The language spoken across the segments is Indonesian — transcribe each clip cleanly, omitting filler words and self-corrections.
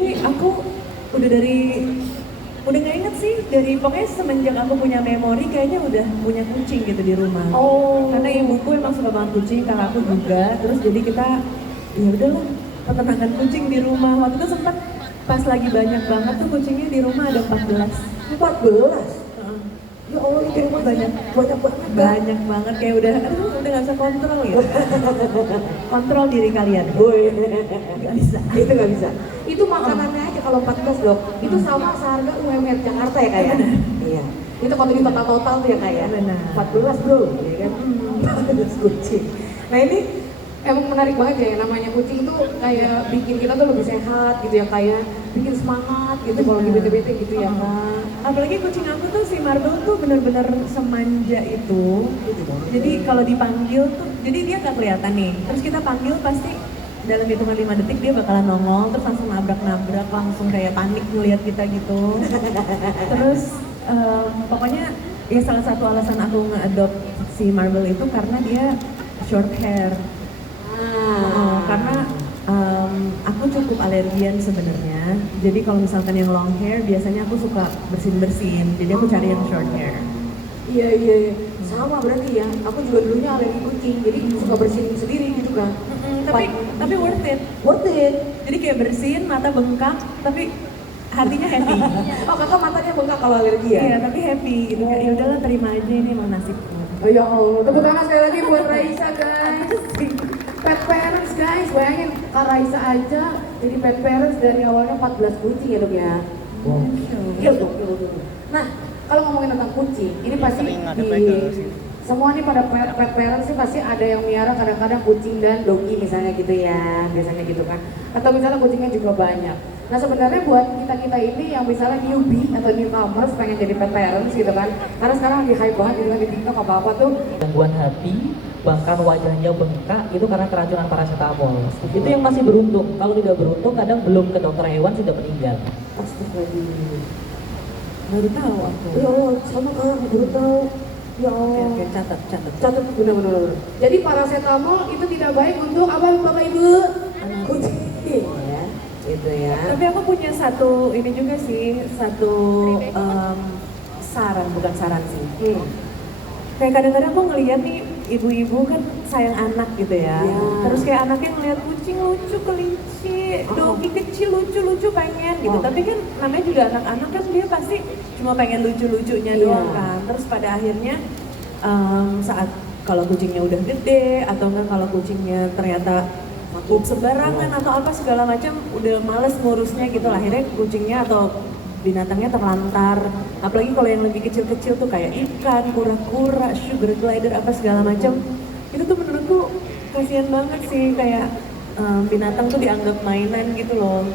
Aku udah udah nggak inget sih dari pokoknya semenjak aku punya memori kayaknya udah punya kucing gitu di rumah. Oh. Karena ibuku emang suka banget kucing, kakakku juga. Terus jadi kita ya udahlah peternakan kucing di rumah. Waktu itu sempat pas lagi banyak banget tuh kucingnya di rumah ada 14. 14? Heeh. Ya Allah, itu rumah banyak banyak banget. banyak banget kayak udah udah nggak bisa kontrol ya. Kontrol diri kalian. Woi, Nggak bisa. itu nggak bisa. Itu makanannya aja kalau 14 dok, itu sama seharga UMR Jakarta ya kayak. Iya. Itu kalau di total tuh ya kayak. Benar. 14 bro, ya kan? 14 kucing. Nah ini emang menarik banget ya, yang namanya kucing itu kayak bikin kita tuh lebih sehat gitu ya, kayak bikin semangat gitu kalau lagi bete-bete gitu ya kan. Apalagi kucing aku tuh si Marble tuh bener-bener semanja itu. Jadi kalau dipanggil tuh, jadi dia nggak kelihatan nih. Terus kita panggil pasti dalam hitungan 5 detik dia bakalan nongol, terus langsung nabrak-nabrak, langsung kayak panik ngeliat kita gitu. Terus pokoknya ya salah satu alasan aku nge-adopt si Marble itu karena dia short hair. Karena aku cukup alergian sebenarnya. Jadi kalau misalkan yang long hair biasanya aku suka bersin-bersin. Jadi aku cari yang short hair. Iya. Sama berarti ya. Aku juga dulunya alergi kucing, jadi suka bersihin sendiri gitu kan. Tapi worth it. Worth it. Jadi kayak bersin, mata bengkak, tapi hatinya happy. Oh kakak matanya bengkak kalau alergi ya? Iya, tapi happy gitu. Ya udahlah terima aja ini emang nasibku. Oh ya Allah, tepuk tangan sekali lagi buat Raisa guys. Pet parents guys, bayangin Kak Raisa aja jadi pet parents dari awalnya 14 kucing ya dok ya. Wow. Iya dok. Nah, kalau ngomongin tentang kucing, ini pasti semua nih pada pet parents sih pasti ada yang miara kadang-kadang kucing dan doggy misalnya gitu ya, biasanya gitu kan. Atau misalnya kucingnya juga banyak. Nah sebenarnya buat kita ini yang misalnya newbie atau newcomers pengen jadi pet parents gitu kan, karena sekarang lagi hype banget gitu kan di TikTok apa-apa tuh. Gangguan hati, bahkan wajahnya bengkak itu karena keracunan paracetamol. Itu yang masih beruntung. Kalau tidak beruntung kadang belum ke dokter hewan sudah meninggal. Astagfirullahaladzim. Baru tahu aku. Ya Allah, sama kak, baru tahu. Ya Allah. Oke, Catat benar-benar. Jadi paracetamol itu tidak baik untuk apa Bapak Ibu? Kucing ya. Gitu ya. Tapi aku punya satu ini juga sih, satu saran, bukan saran sih. Kayak kadang-kadang aku ngeliat nih ibu-ibu kan sayang anak gitu ya. Terus kayak anaknya ngeliat kucing lucu, kelinci, doggy kecil lucu-lucu pengen gitu. Tapi kan namanya juga anak-anak kan dia pasti cuma pengen lucu-lucunya doang kan. Terus pada akhirnya saat kalau kucingnya udah gede atau enggak kalau kucingnya ternyata sembarangan atau apa segala macam udah males ngurusnya gitu lah, akhirnya kucingnya atau binatangnya terlantar. Apalagi kalau yang lebih kecil-kecil tuh kayak ikan, kura-kura, sugar glider apa segala macam, itu tuh menurutku kasihan banget sih, kayak binatang tuh dianggap mainan gitu loh.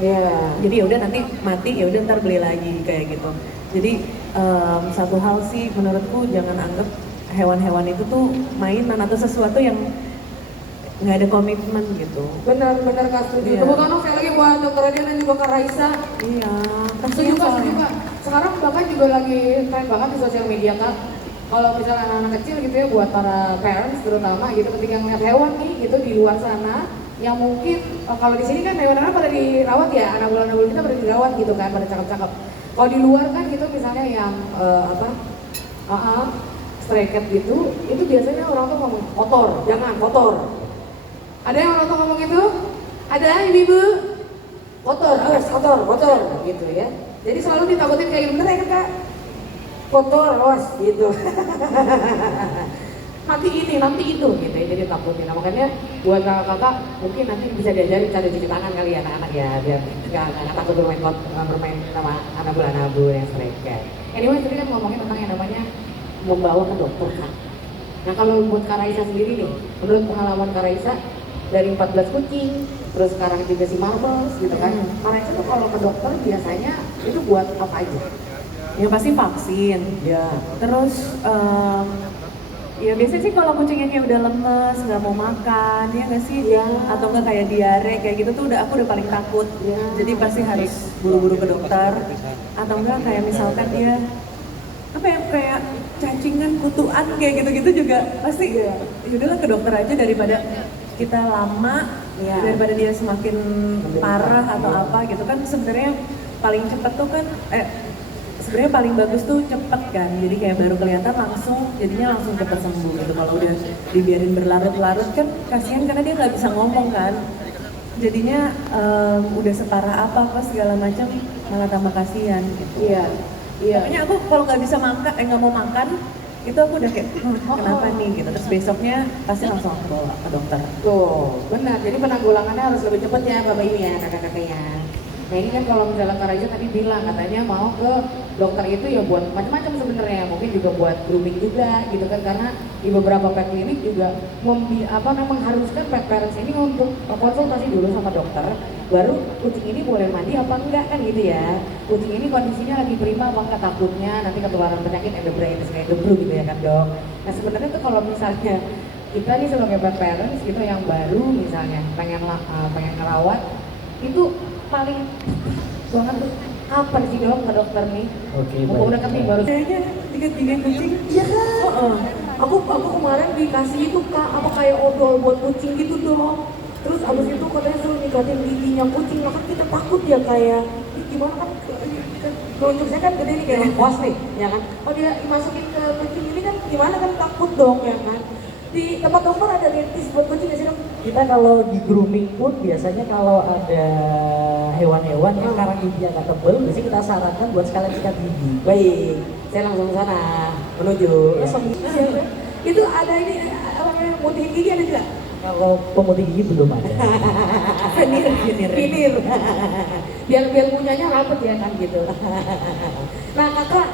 Jadi ya udah nanti mati ya udah ntar beli lagi kayak gitu. Jadi satu hal sih menurutku jangan anggap hewan-hewan itu tuh mainan atau sesuatu yang nggak ada komitmen gitu. Benar Kak, setuju. Tepuk tangan sekali lagi buat Dr. Radian dan juga Kak Raisa. Iya. Setuju Kak. Sekarang bahkan juga lagi tren banget di sosial media Kak. Kalau misalnya anak-anak kecil gitu ya, buat para parents terutama gitu, ketika ngeliat hewan nih gitu di luar sana, yang mungkin kalau di sini kan hewan-hewan pada dirawat ya, anak-anak kita pada dirawat gitu kan, pada cakep-cakep. Kalau di luar kan gitu misalnya yang stray cat gitu, itu biasanya orang tuh ngomong kotor, jangan kotor. Ada yang orang tua ngomong itu? Ada ibu-ibu? Kotor, awas kotor gitu ya. Jadi selalu ditakutin kayak gitu, bener ya Kak? Kotor, awas gitu. nanti itu gitu ya, jadi takutin. Nah, makanya buat kakak mungkin nanti bisa diajarin cara cuci tangan kali ya anak-anak ya, biar nggak takut bermain sama anabu yang stray cat. Anyway, tadi kan ngomongin tentang yang namanya membawa ke dokter Kak. Nah kalau buat Kak Raisa sendiri nih, menurut pengalaman Kak Raisa, dari 14 kucing, terus sekarang juga si Marbles gitu kan. Karena itu kalau ke dokter biasanya itu buat apa aja? Yang pasti vaksin. Ya. Terus ya biasanya sih kalau kucingnya kayak udah lemes, nggak mau makan, ya nggak sih? Ya. Atau nggak kayak diare kayak gitu tuh aku udah paling takut. Ya. Jadi pasti harus buru-buru ke dokter. Atau enggak kayak misalkan dia apa ya, kayak cacingan, kutuan kayak gitu-gitu juga pasti ya udahlah ke dokter aja daripada kita lama Iya. daripada dia semakin parah atau apa gitu kan. Sebenarnya paling cepet tuh kan sebenarnya paling bagus tuh cepet kan, jadi kayak baru kelihatan langsung, jadinya langsung cepet sembuh gitu. Kalau udah dibiarin berlarut-larut kan kasihan karena dia nggak bisa ngomong kan, jadinya udah separah apa segala macam malah tambah kasihan gitu. Iya, iya. Makanya aku kalau nggak bisa makan, nggak mau makan, itu aku udah kayak kenapa nih gitu. Terus besoknya pasti langsung aku bawa ke dokter. Tuh, benar. Jadi penanggulangannya harus lebih cepat ya Bapak ini ya, kakak-kakaknya. Nah ini kan kalau misalnya Kak Raisa tadi bilang katanya mau ke dokter itu ya buat macam-macam sebenarnya, mungkin juga buat grooming juga gitu kan, karena di beberapa pet klinik juga mengharuskan pet parents ini untuk konsultasi dulu sama dokter, baru kucing ini boleh mandi apa enggak kan gitu ya. Kucing ini kondisinya lagi prima apa enggak, takutnya nanti ketularan penyakit endocrinitis kayak flu gitu ya kan dok. Nah sebenarnya tuh kalau misalnya kita nih sebagai pet parents gitu yang baru misalnya pengen ngerawat itu paling banget tuh kapan sih dok ke dokter nih? Oke, Mumpung baik. udah ketemu baru. Kayaknya tiga kucing. Iya kan? Aku kemarin dikasih itu kak apa kayak odol buat kucing gitu dong. Terus abis itu katanya suruh nikatin giginya kucing, nah kan kita takut ya kayak gimana kan keluncur saya kan gede nih kayak lengkuas nih, ya kan? Oh dia dimasukin ke kucing ini kan gimana kan takut dong ya kan? Di tempat dokter ada dentist buat kucing nggak sih dok? Kita kalau di grooming pun biasanya kalau ada hewan-hewan yang karang giginya nggak tebel, biasanya kita sarankan buat sekalian sikat gigi. Baik, saya langsung ke sana menuju. Ya. Siapa? Itu ada ini apa namanya putih gigi ada juga? Kalau pemutih gigi belum ada. Vinir. biar punyanya rapet ya kan gitu. Nah kakak